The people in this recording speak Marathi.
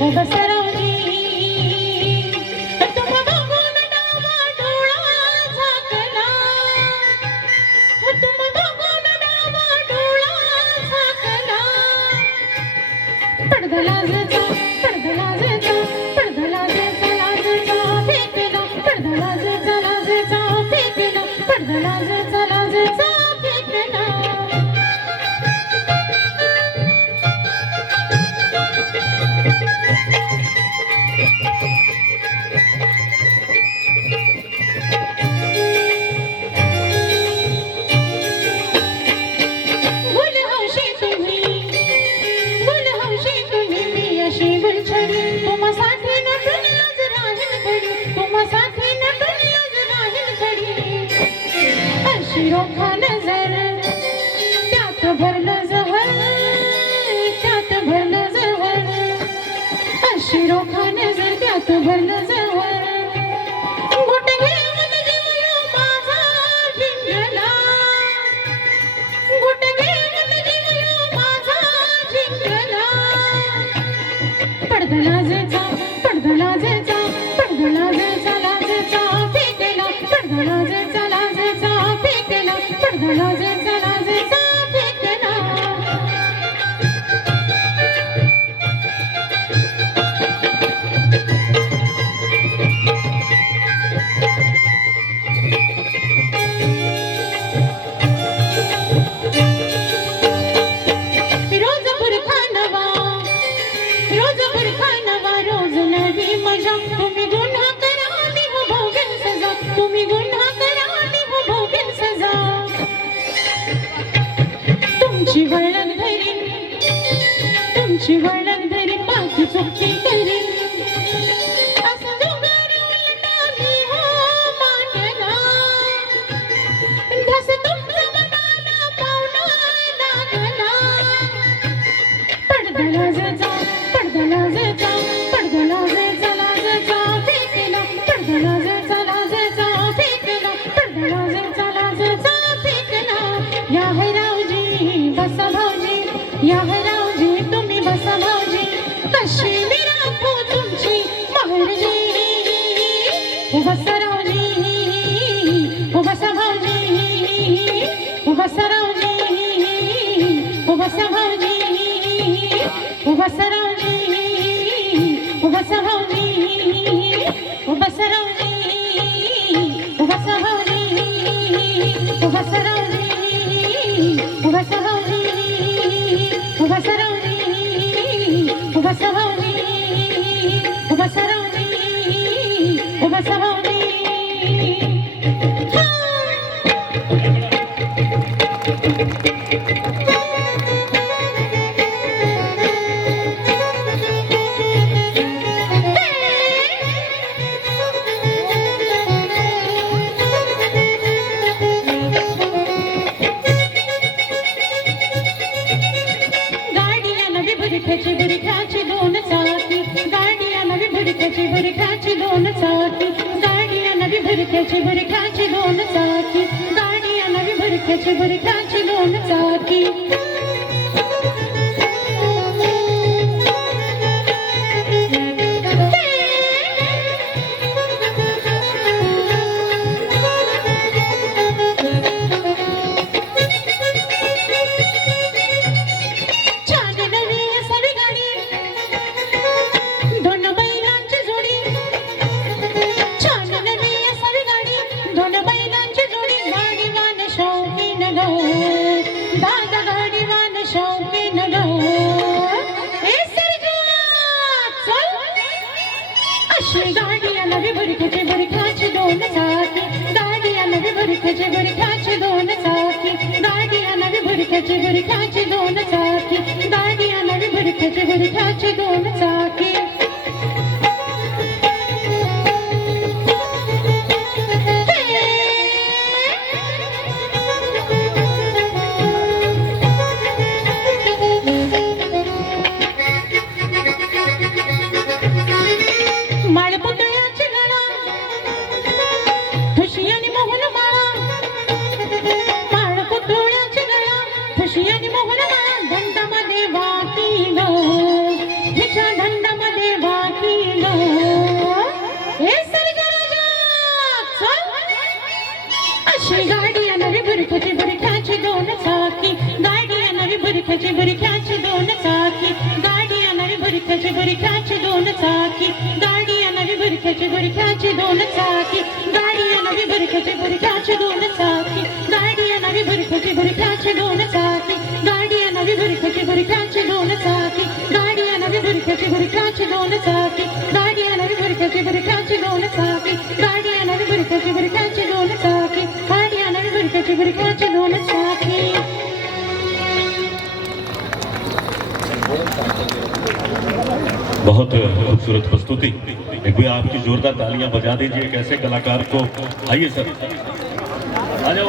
ओ बसरावजी तुम बघून डावा डोळा झाकला, तुम बघून डावा डोळा झाकला, पडदा लाजेचा पडदा लाजेचा पडदा लाजेचा लाजेचा फेकला, पडदा लाजेचा लाजेचा फेकला, पडदा लाजेचा लाजेचा फेकला. शिरोखा नजर त्यात भरलं जहर, त्यात भरलं जहर, शिरोखा नजर त्यात भरलं जहर, घुट घेऊन जीव माझा जिंकला, घुट घेऊन जीव माझा जिंकला, पडदा लाजेचा पडदा लाजेचा पडदा लाजेचा लाजेचा फेकला, पडदा लाजेचा लाजेचा फेकला, पडदा लाजेचा लाजेचा फेकला. रोज बुरखा नवा, रोज बुरखा नवा, रोज नवी मजा, तुम्ही गुन्हा करा आणि हो भोगेल सजा, तुम्ही गुन्हा करा आणि हो भोगेल सजा. तुमची वळण धरीन, तुमची वळण धरीन, बाकी चुकी करीन, असं जुगार उलटा मी हो मांडला, धस तुमच्या मनाला पावला लागला, पडदा लाजेचा पडदा लाजेचा पडदा लाजेचा लाजेचा फेकला, पडदा लाजेचा लाजेचा फेकला, पडदा लाजेचा लाजेचा फेकला. या है रावजी बसा भाऊजी, या है रावजी तुम्ही बसा भाऊजी, कशी मी राखू तुमची माहेरजी. ओ बसा रावजी, ओ बसा भाऊजी, ओ बसा रावजी, ओ बसा भाऊजी, ओ बसा रावजी, ओ बसा भाऊजी, ओ बसा रावजी, ओ बसा भाऊजी, ओ बसा रावजी, ओ बसा भाऊजी, ओ बसा रावजी, ओ बसा भाऊजी, ओ बसा रावजी, ओ बसा भाऊजी. बुरख्याची बुरख्याची दोन चाकी, गाडी नवी बुरख्याची बुरख्याची दोन चाकी, गाडी नवी बुरख्याची बुरख्याची दोन चाकी, गाडी नवी बुरख्याची बुरख्याची दोन चाकी. नवी बुरख्याची बुरख्याची दोन चाकी, गाडी नवी बुरख्याची बुरख्याची दोन चाकी, गाडी नवी बुरख्याची बुरख्याची दोन चाकी, गाडी नवी बुरख्याची बुरख्याची दोन चाकी. मोहन घंटामध्ये वाकी भुरख्याचे भुरख्याचे दोन चाकी गाड्या नवी भुरख्याचे भुरख्याचे दोन चाकी गाड्या नवी भुरख्याचे भुरख्याचे दोन चाकी गाड्या नवी भुरख्याचे भुरख्याचे दोन चाकी गाड्या नवी भुरख्याचे भुरख्याचे दोन चाकी गाड्या नवी भुरख्याचे भुरख्याचे दोन चाकी गाड्या नवी भुरख्याचे भुरख्याचे दोन चाकी गाड्या नवी भुरख्याचे भुरख्याचे दोन चाकी गाड्या नवी भुरख्याचे भुरख्याचे दोन चाकी गाड्या नवी भुरख्याचे भुरख्याचे दोन चाकी। बहुत खूबसूरत प्रस्तुति। एक भी आपकी जोरदार तालियां बजा दीजिए एक ऐसे कलाकार को। आइए सर, आ जाओ।